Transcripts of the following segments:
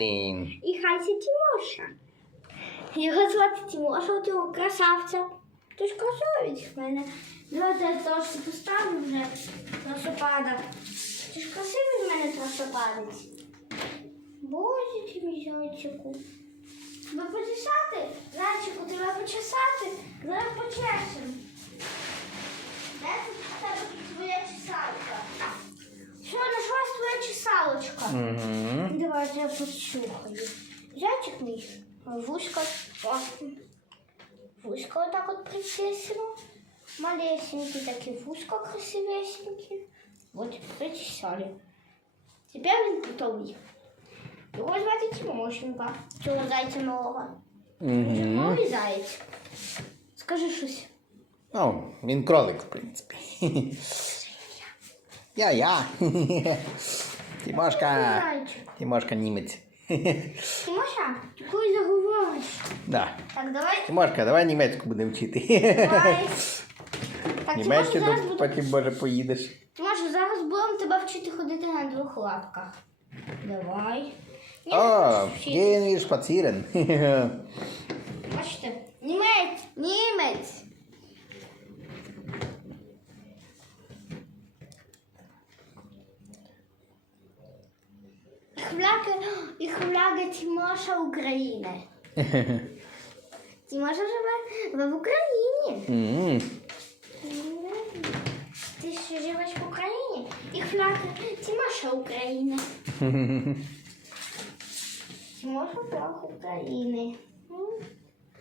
Блін. І хай це Тімоша. Його звати Тімоша, от його красавця. Ти ж красавець в мене. Давайте я трошки поставлю вже трасопада. Ти ж красивий в мене трасопадець. Боже ти мій зайчику. Тебе почесати? Зайчику, тебе почесати? Зараз почешемо. Де тут твоя чесалка? Що, нашлась твоя чесалочка? Угу. Давайте я почухаю. Зайчик мій. Вузько. О. Вузько отак от причесано. Малесенький такий вузько красивесенький. Вот причесали. Тепер він готовий. Його звати Тимошенька. Цього зайця малого. Він Угу. малий заєць. Скажи щось. Ну, він кролик, в принципі. Я, я. Тимошка. Тимошка німець. Тимоша, ти заговориш? Да. Так, давай. Тимошка, давай німецьку будемо вчити. Давай. Так, Тимоша Німецьку зараз буде потім, може, поїдеш. Ти зараз будемо тебе вчити ходити на двох лапках. Давай. О, gehen wir spazieren. Бачите? Німець! Німець! Flagge, ich flagge Тимоша України. Тимоша живе в Україні. Ти ж живеш в Україні? Ich flagge Тимоша України. Тимоша флаг України.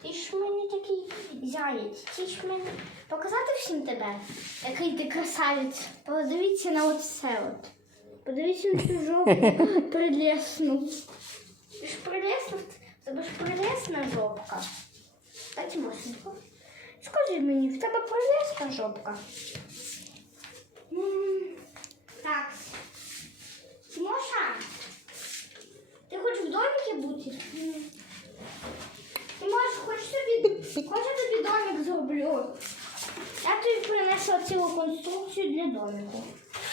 Ти ж в мене такий заяць. Ти ж в мене показати всім тебе, який ти красавець. Подивіться на оце от. Подивіться на цю жопу прелесну. Ти ж прелесна, в тебе ж прелесна жопка. Та Тимошенько, скажи мені, в тебе прелесна жопка? М, Так. Тимоша, ти хочеш в домике бути? М. Ти можеш, хоч тобі, хоч я тобі домик зроблю. Я тобі принесла цілу конструкцію для домику.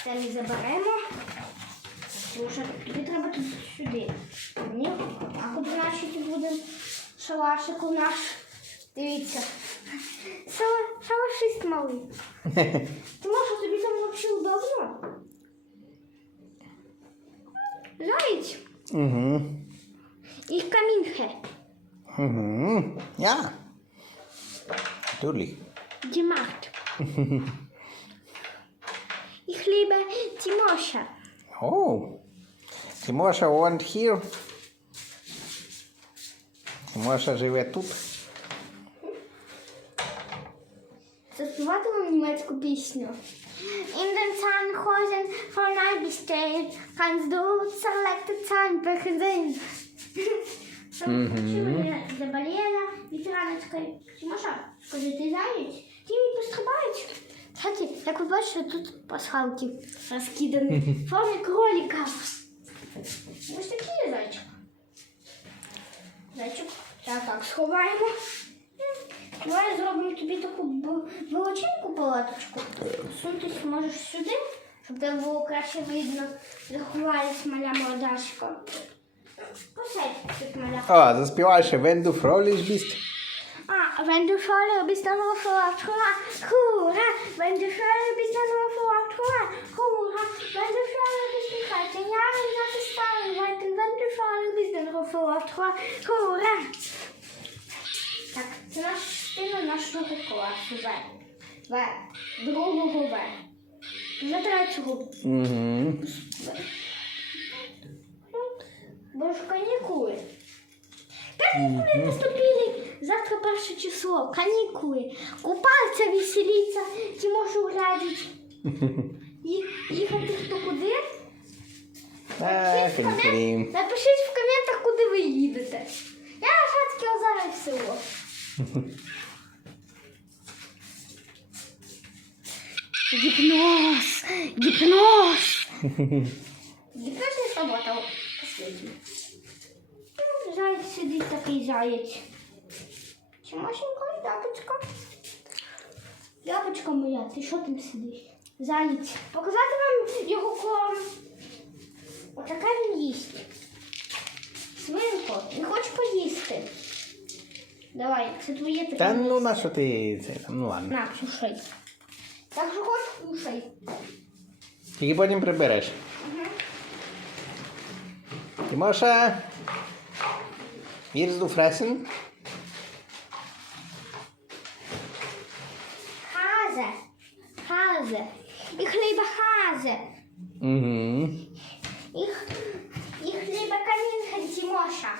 Це ми заберемо. Тому що тобі треба тут сюди. Ні, а куди наші буде шалашик у наш? Дивіться. Шала- Шалашист малий. Ти можеш тобі там взагалі удобно? Заєць. Угу. І камінхе. Угу. Ja. Natürlich. Die Macht. Liebe Timosha. Oh. Тимоша want here. Тимоша живе тут. Заспівати вам німецьку пісню. In den Zahnhäusern von Albistellen kannst du selekte Zahnbücher sehen. Чому заболіла ветераночка Тимоша? Скажи, ти заєць? Ти мені пострибаєш? Як ви бачите, тут пасхалки розкидані в формі кролика. Ось такі є зайчик. Зайчик. Так, так, сховаємо. Давай зробимо тобі таку величеньку палаточку. Сунутися можеш сюди, щоб тебе було краще видно. Заховалась моя мордашка. Посадь тут ще Wenn du fröhlich bist. Ah, wenn du voll bist, dann ruf auf Hurra, Hurra. Wenn du voll bist, dann ruf auf Hurra, Hurra. Wenn du voll bist, in 13 Jahren nach es Fahrenheiten. Wenn du voll bist, dann ruf auf Hurra, Hurra. Так, це наш стиль нашого класу. В. В. Другого В. Вже третього. Угу. Бо ж канікули. Канікули наступили. Завтра перше число. Канікули. Купатися, веселитися. Чи можу глядіть. Їх- Їхати хто куди? Так, Напишіть в комент-. Напишіть в коментах, куди ви їдете. Я Шацьке озеро і село. Гипноз! Гипноз! Гипноз не сработал. Последний. Ну, Заяць сидить такий заяць. Чимошенька, яблучко. Яблучко моя, ти що там сидиш? Заєць. Показати вам його корм. Отака він їсть. Не хочеш поїсти? Давай, це твоє таке. Та ну на що ти це там? Ну ладно. На, кушай. Так що хочеш, кушай. Тільки потім прибереш. Тимоша. Willst du fressen? Хазе. Хазе. І хліба хазе. Mhm. І, х- і хліба камінка Тимоша.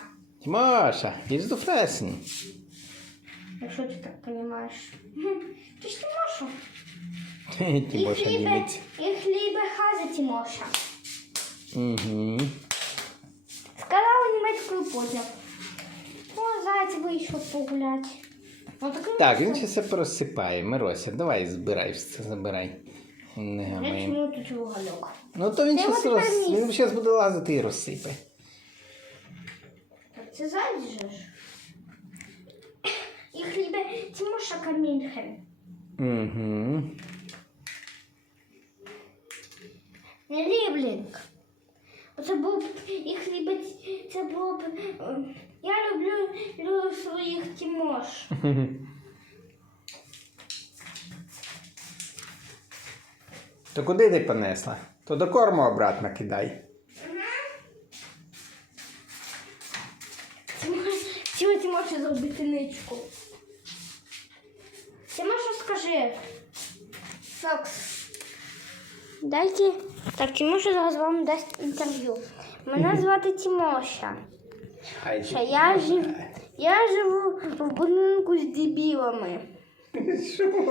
Тимоша, willst du fressen? Якщо ти так розумієш. Ти ж Тимоша. І Тимоша хліба, дивиться. і хліба хазе Тимоша. Угу. Сказала німецькою потяг. О, зайць вийшов погуляти. Ну, так, Так, він ще все порозсипає. Мирося, давай збирай все, забирай. Не Я гамай. чому тут угольок? Ну то він його роз... він зараз буде лазити і розсипе. Так це ж. І хліба Тимоша Камінхен. Угу. Ліблінг. Це був і хліба, це було б. е, Я люблю, люблю своїх Тимош. То куди ти понесла? То до корму обратно кидай. Тіма Тимоша зробити ничку. Тимоша скажи. Фокс. Дайте. Так, Тимоша зараз вам дасть інтерв'ю. Мене звати Тимоша. Хай Що я, жив... я живу в будинку з дебілами.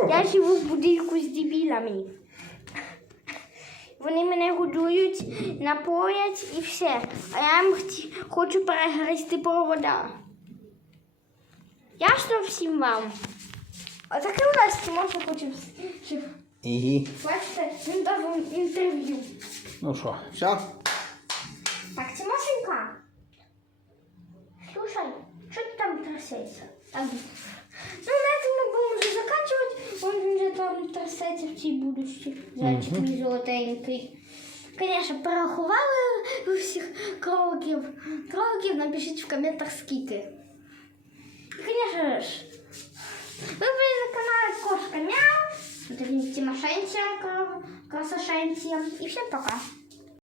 Я живу в будинку з дебілами. Вони мене годують, напоять і все. А я їм хочу перегризти провода. Ясно всім вам? Отаке у нас Тимоша хоче, щоб Ігі. бачите, він дав вам інтерв'ю. Ну що, все? Так, Тимошенька, слушай, що ти там трясеться? Ну, на этом мы будем уже заканчивать. Он уже там трясеться в цій будущі. Зайчик мій золотенький. Конечно, порахували ви всіх кроків. Кроків напишіть в коментах скільки. І, Конечно ж, ви були на каналі Кошка Мяу. Це Тимошенця, Красошенця. І всім пока.